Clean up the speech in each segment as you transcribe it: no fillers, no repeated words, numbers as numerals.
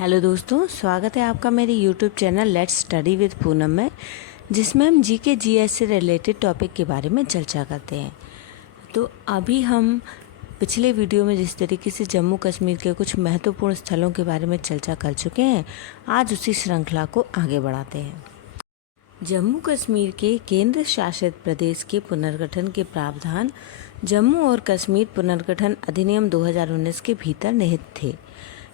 Hello दोस्तों, स्वागत है आपका मेरे YouTube channel let's study with Poonam में, जिसमें हम जीके जीएस से रिलेटेड टॉपिक के बारे में चर्चा करते हैं। तो अभी हम पिछले वीडियो में जिस तरीके से जम्मू कश्मीर के कुछ महत्वपूर्ण स्थलों के बारे में चर्चा कर चुके हैं, आज उसी श्रृंखला को आगे बढ़ाते हैं। जम्मू कश्मीर के केंद्र शासित प्रदेश के पुनर्गठन के प्रावधान जम्मू और कश्मीर पुनर्गठन अधिनियम 2019 के भीतर निहित थे,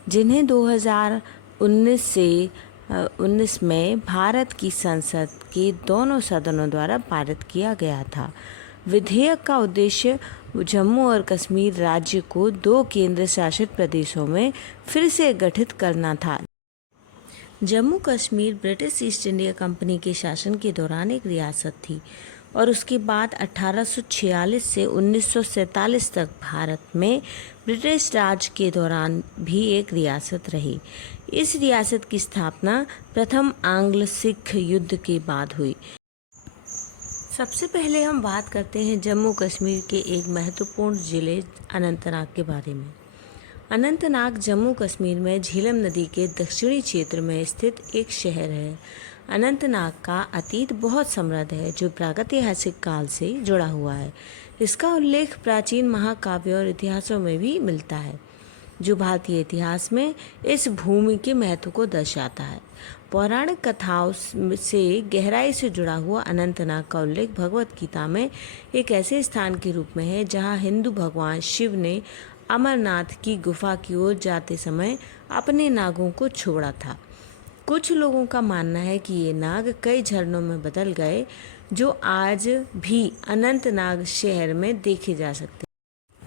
जिन्हें 2019 में भारत की संसद के दोनों सदनों द्वारा पारित किया गया था। विधेयक का उद्देश्य जम्मू और कश्मीर राज्य को 2 केंद्र शासित प्रदेशों में फिर से गठित करना था। Jammu Kashmir British east India company के शासन के दौरान एक रियासत थी और उसके बाद 1846 से 1947 तक भारत में ब्रिटिश राज के दौरान भी एक रियासत रही। इस रियासत की स्थापना प्रथम आंग्ल सिख युद्ध के बाद हुई। सबसे पहले हम बात करते हैं जम्मू कश्मीर के एक महत्वपूर्ण जिले अनंतनाग के बारे में। अनंतनाग जम्मू कश्मीर में झीलम नदी के दक्षिणी क्षेत्र में स्थित एक शहर है। अनंतनाग का अतीत बहुत समृद्ध है, जो प्रागैतिहासिक काल से जुड़ा हुआ है। इसका उल्लेख प्राचीन महाकाव्य और इतिहासों में भी मिलता है, जो भारतीय इतिहास में इस भूमि के महत्व को दर्शाता है। पौराणिक कथाओं से गहराई से जुड़ा हुआ अनंतनाग का उल्लेख भगवत गीता में एक ऐसे स्थान के रूप में है जहां हिंदू भगवान शिव ने अमरनाथ की गुफा की ओर जाते समय अपने नागों को छोड़ा था। कुछ लोगों का मानना है कि ये नाग कई झरनों में बदल गए, जो आज भी अनंतनाग शहर में देखे जा सकते हैं।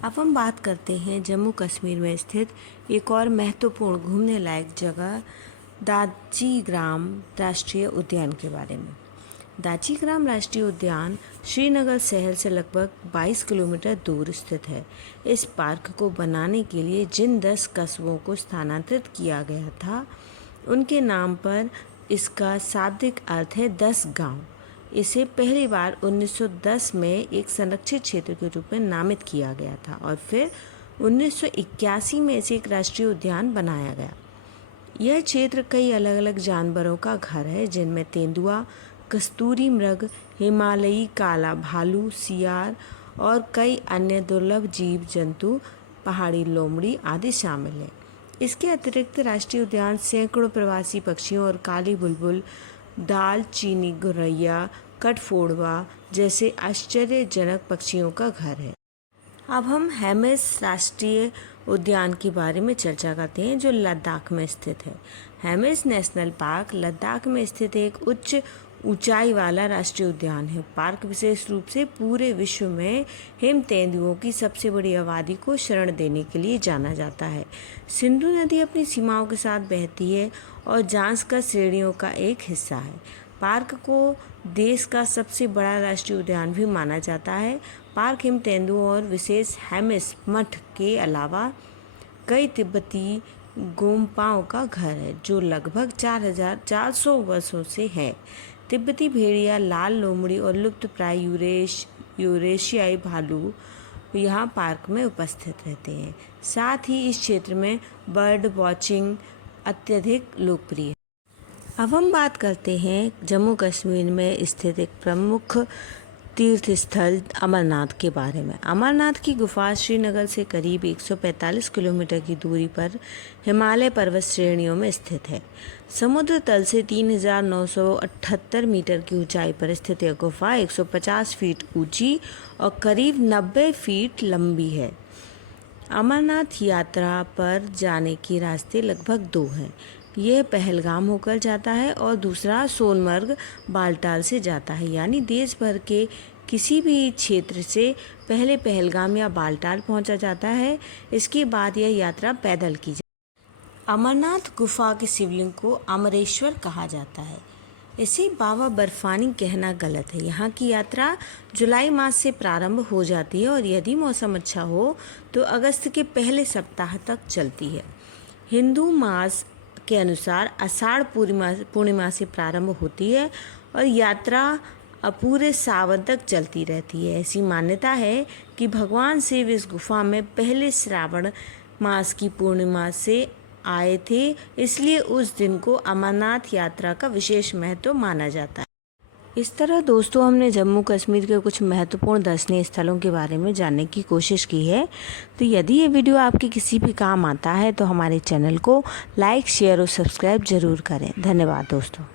अब हम बात करते हैं जम्मू कश्मीर में स्थित एक और महत्वपूर्ण घूमने लायक जगह दाचीग्राम राष्ट्रीय उद्यान के बारे में। दाचीग्राम राष्ट्रीय उद्यान श्रीनगर शहर से लगभग 22 किलोमीटर दूर स्थित है। इस पार्क को बनाने के लिए जिन 10 कस्बों को स्थानांतरित किया गया था, उनके नाम पर इसका शाब्दिक अर्थ है 10 गांव। इसे पहली बार 1910 में एक संरक्षित क्षेत्र के रूप में नामित किया गया था और फिर 1981 में इसे एक राष्ट्रीय उद्यान बनाया गया। यह क्षेत्र कई अलग अलग जानवरों का घर है, जिनमें तेंदुआ, कस्तूरी मृग, हिमालयी काला भालू, सियार और कई अन्य दुर्लभ जीव जंतु, पहाड़ी लोमड़ी आदि शामिल हैं। इसके अतिरिक्त राष्ट्रीय उद्यान सैकड़ों प्रवासी पक्षियों और काली बुलबुल, दाल चीनी गौरैया, कठफोड़वा जैसे आश्चर्यजनक पक्षियों का घर है। अब हम हेमिस राष्ट्रीय उद्यान के बारे में चर्चा करते हैं, जो लद्दाख में स्थित है। हेमिस नेशनल पार्क लद्दाख में स्थित एक उच्च ऊंचाई वाला राष्ट्रीय उद्यान है। पार्क विशेष रूप से पूरे विश्व में हिम तेंदुओं की सबसे बड़ी आबादी को शरण देने के लिए जाना जाता है। सिंधु नदी अपनी सीमाओं के साथ बहती है और जांस्कर श्रेणियों का एक हिस्सा है। पार्क को देश का सबसे बड़ा राष्ट्रीय उद्यान भी माना जाता है। पार्क हिम तेंदुओं और विशेष हेमिस मठ के अलावा कई तिब्बती गोम्पाओं का घर है, जो लगभग 4400 वर्षों से है। तिब्बती भेड़िया, लाल लोमड़ी और लुप्तप्राय यूरेशियाई भालू यहाँ पार्क में उपस्थित रहते हैं। साथ ही इस क्षेत्र में बर्ड वॉचिंग अत्यधिक लोकप्रिय है। अब हम बात करते हैं जम्मू कश्मीर में स्थित एक प्रमुख तीर्थ स्थल अमरनाथ के बारे में। अमरनाथ की गुफा श्रीनगर से करीब 145 किलोमीटर की दूरी पर हिमालय पर्वत श्रेणियों में स्थित है। समुद्र तल से 3978 मीटर की ऊंचाई पर स्थित यह गुफा 150 फीट ऊंची और करीब 90 फीट लंबी है। अमरनाथ यात्रा पर जाने के रास्ते लगभग 2 हैं। यह पहलगाम होकर जाता है और दूसरा सोनमर्ग बालटाल से जाता है, यानी देश भर के किसी भी क्षेत्र से पहले पहलगाम या बालटाल पहुंचा जाता है। इसके बाद यह यात्रा पैदल की जाती है। अमरनाथ गुफा के शिवलिंग को अमरेश्वर कहा जाता है। इसे बाबा बर्फानी कहना गलत है। यहाँ की यात्रा जुलाई मास से प्रारंभ हो जाती है और यदि मौसम अच्छा हो तो अगस्त के पहले सप्ताह तक चलती है। हिंदू मास के अनुसार आषाढ़ पूर्णिमा से प्रारंभ होती है और यात्रा पूरे सावन तक चलती रहती है। ऐसी मान्यता है कि भगवान शिव इस गुफा में पहले श्रावण मास की पूर्णिमा से आए थे, इसलिए उस दिन को अमरनाथ यात्रा का विशेष महत्व माना जाता है। इस तरह दोस्तों हमने जम्मू कश्मीर के कुछ महत्वपूर्ण दर्शनीय स्थलों के बारे में जानने की कोशिश की है। तो यदि ये वीडियो आपके किसी भी काम आता है तो हमारे चैनल को लाइक, शेयर और सब्सक्राइब ज़रूर करें। धन्यवाद दोस्तों।